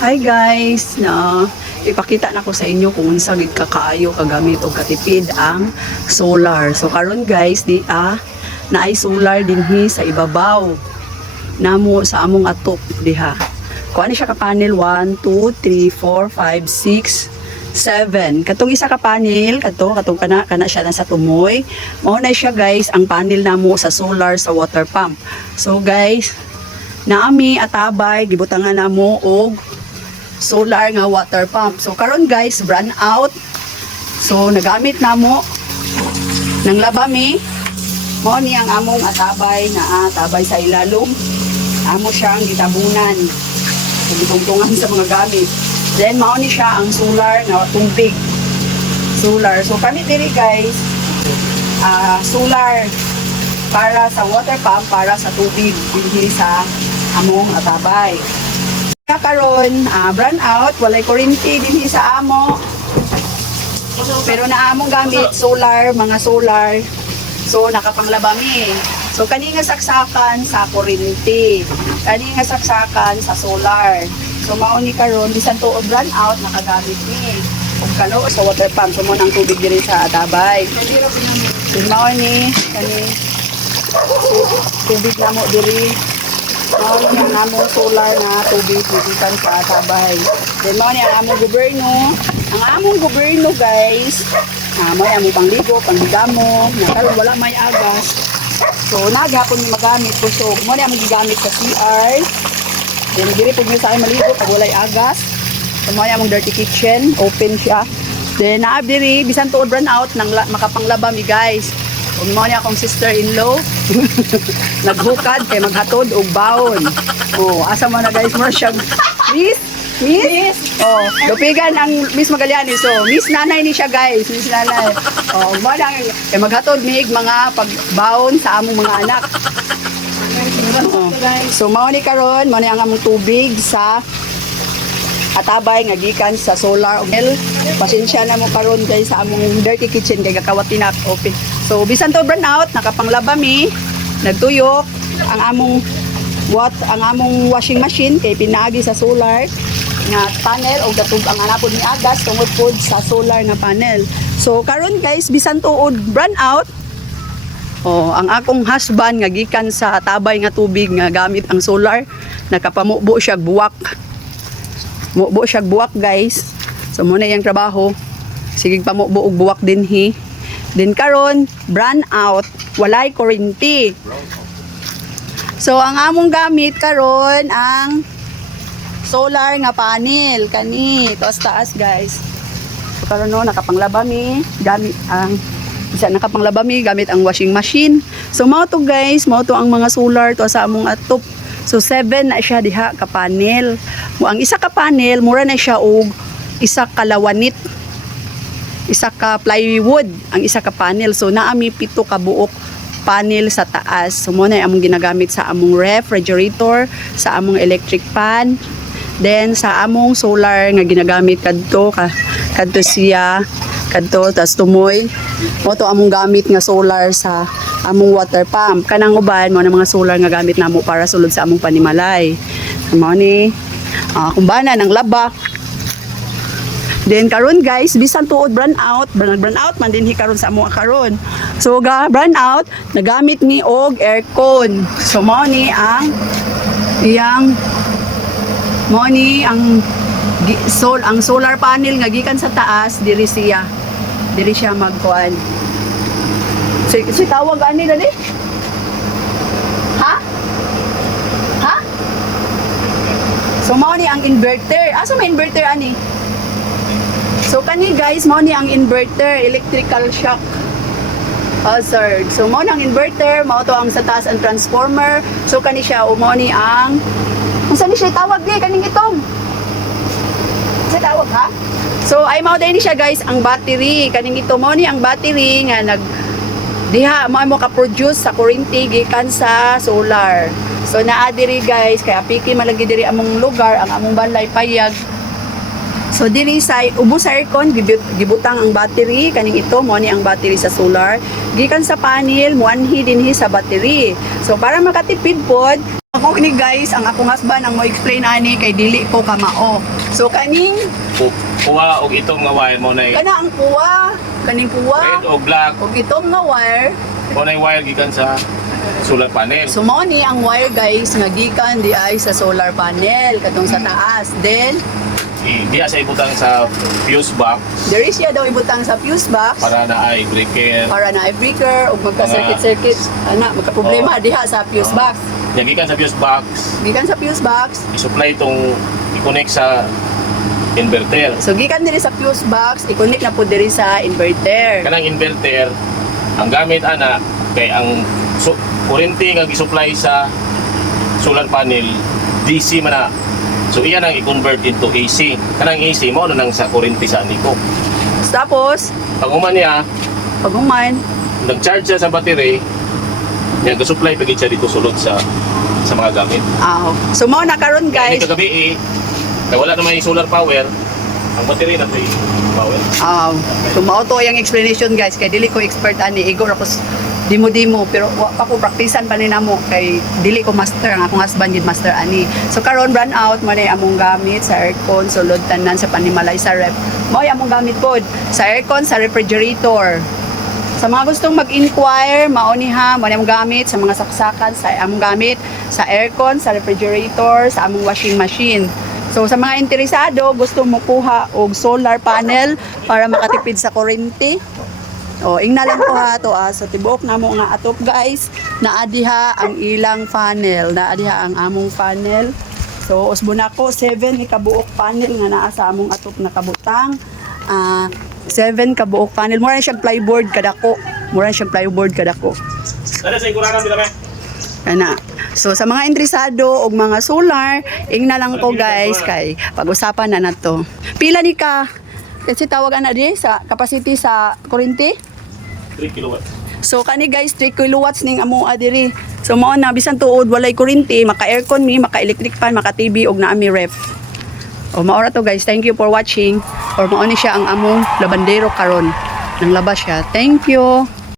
Hi guys, ipakita na ko sa inyo kung unsa gid kakaayo kagamit og katipid ang solar. So karon guys, naay solar dinhi sa ibabaw namo sa among atop diha. Kuha ni siya ka panel 1 2 3 4 5 6 7. Katong isa ka panel, katong kana siya na sa tumoy. Mao na siya guys ang panel namo sa solar sa water pump. So guys, naami atabay gibutangan namo og solar nga water pump. So karon guys, brand out. So nagamit namo ng labami. Mao ni ang among atabay na atabay sa ilalom. Amo siyang gitabunan. Gitungtungan sa mga gamit. Then mao ni siya ang solar nga tubig. Solar. So kami diri guys, solar para sa water pump, para sa tubig dinhi sa among atabay. Karon, brand out, walay kuryente dinhi sa amo. Pero naamong gamit solar, mga solar. So nakapanglabami. So kani nga saksakan sa kuryente, kani nga saksakan sa solar. So mao ni karon bisan to brand out nakagamit ni. Ug kalo sa water pump so mo nang tubig diri sa atabay. So mao ni kani tubig na mo diri. Mao ni ang among solar na tubig gikan sa atabay. Then mao ni ang among gobyerno. Ang among gobyerno guys, mao among pangligo, panghigamo, na karon wala may agas. So naghapon ni magamit po, so mao ni among gigamit sa CR. Then diri pud mi sa maligo pag walay agas. So mao ni among dirty kitchen, open siya. Then naa diri bisan tuod run out nang makapanglaba mi guys. Ug mao ni akong sister-in-law. Naghukad kay maghatod og baon. Oh, asa man na guys, mo siya. Miss? Oh, lupigan ang Miss Magallanes. So, Miss Nanay ni siya guys, Miss Nanay. Oh, mo lang kay maghatod mig mga pagbaon sa among mga anak. Oh. So, mao ni karon, mao ni ang among tubig sa atabay nga gikan sa solar. Pasensya na mo karon guys sa among dirty kitchen kay gakawati na open. So bisan to burn out, nakapanglaba mi, nagtuyok ang among washing machine kay pinaagi sa solar nga panel o gatug ang anapod ni agas tungod pod sa solar nga panel. So karon guys, bisan tuod burn out, ang akong husband nga gikan sa atabay nga tubig nga gamit ang solar, nakapamubo siya buwak. Mubo siya buwak guys. So muna yung trabaho. Sige pa mubo og buwak dinhi. Then karon brand out, walay kuryente. So ang among gamit karon ang solar nga panel kani taas guys. So karon no nakapanglaba mi gamit ang nakapanglaba mi gamit ang washing machine. So mao to guys, mao to ang mga solar to sa among atop. So 7 na siya diha ka panel. Ang isa ka panel mura na siya og isa ka lawanit. Isa ka plywood ang isa ka panel. So naami 7 ka buok panel sa taas. So mo na among ginagamit sa among refrigerator, sa among electric fan, then sa among solar nga ginagamit kadto siya kadto tas tumoy. Mo to among gamit nga solar sa among water pump. Kanang uban mo na mga solar nga gamit namo para sulod sa among panimalay. Mo ni kumbana ng laba. Then karon guys, bisan tuod brand out man din karon sa among karon. So brand out nagamit ni og aircon. So mo ni ang solar panel nga gikan sa taas diri siya magkuan. Si tawag ani dali? Ha? So mao ni ang inverter. Asa may inverter ani? So kani guys, mao ni ang inverter, electrical shock hazard. So mao ni ang inverter, mao to ang sa taas ang transformer. So kani siya mao ni ang unsa ni siya tawag ni kaning itong? Sa tawag ha? So ay mao din siya guys ang battery. Kaning ito mao ni ang battery nga diha mo ka-produce sa kuryente gikan sa solar. So naa diri guys, kaya piki malagi diri among lugar, ang among balay payag. So diri sa ubos sa aircon gibutang ang battery kaning ito mo ni ang battery sa solar gikan sa panel muanhi dinhi sa battery. So para makatipid pod Ako ni guys, ang akong husband ang mo explain ani kay dili ko kamao. So kaning Kuha og itong nga wire mo na kana ang kuwa, kaning red kuwa o black ug itong nga wire. mo na wire gikan sa solar panel. So mao ni ang wire guys nga gikan di ay sa solar panel katong sa taas. Then Diya sa ibutang sa fuse box there is siya daw ibutang sa fuse box para na ay breaker. para na breaker ug magka-circuit ana magka-problema diha sa fuse box. Nya gikan sa fuse box, Gikan sa fuse box. i-supply itong i-connect sa inverter. So gikan diri sa fuse box, i-connect na po diri sa inverter. Kanang inverter, ang gamit ana kay ang kuryente nga gi-supply sa solar panel DC man na. So iyan ang i-convert into AC. Kanang AC mo nang sa kuryente sa niko. Tapos Pag human niya, pag human, nag-charge siya sa battery, yan ga-supply pagid siya dito sulod sa mga gamit. so mao na karon Kaya guys. ni kagabi kaya wala naman yung solar power, ang battery na may power. So mao to yung explanation guys kay dili ko expert ani igor ako dimo pero wa pa ko praktisan pa ni namo kay dili ko master ang akong husband gid master ani. So karon run out mo na among gamit sa aircon sulod tanan sa panimalay sa ref. Mao yung among gamit pod sa aircon sa refrigerator. Sa mga gustong mag-inquire, mao ni ha, mo na among gamit sa mga saksakan sa among gamit sa aircon, sa refrigerator, sa among washing machine. So sa mga interesado, gusto mo kuha og solar panel para makatipid sa kuryente. O ingna lang ko ha to so tibuok na mo nga atop guys, naa diha ang ilang panel, naa diha ang among panel. So usbo na ko 7 ni kabuok panel nga naa sa among atop na kabutang. 7 kabuok panel. Mura na siyang plyboard kadako. Mura na siyang plyboard kadako. Dali sa ikuranan bila me. Kana. So sa mga interesado og mga solar, ingna lang ko guys kay pag-usapan na nato. Pila ni ka? Kasi tawagan na di sa capacity sa kuryente. 3 kilowatts. So kani guys 3 kilowatts ning amo adiri. So mao na bisan tuod walay kuryente, maka-aircon mi, maka-electric fan, maka-TV og naa mi ref. O mao ra to guys. Thank you for watching. Or mao ni siya ang among labandero karon. Nang labas siya. Thank you.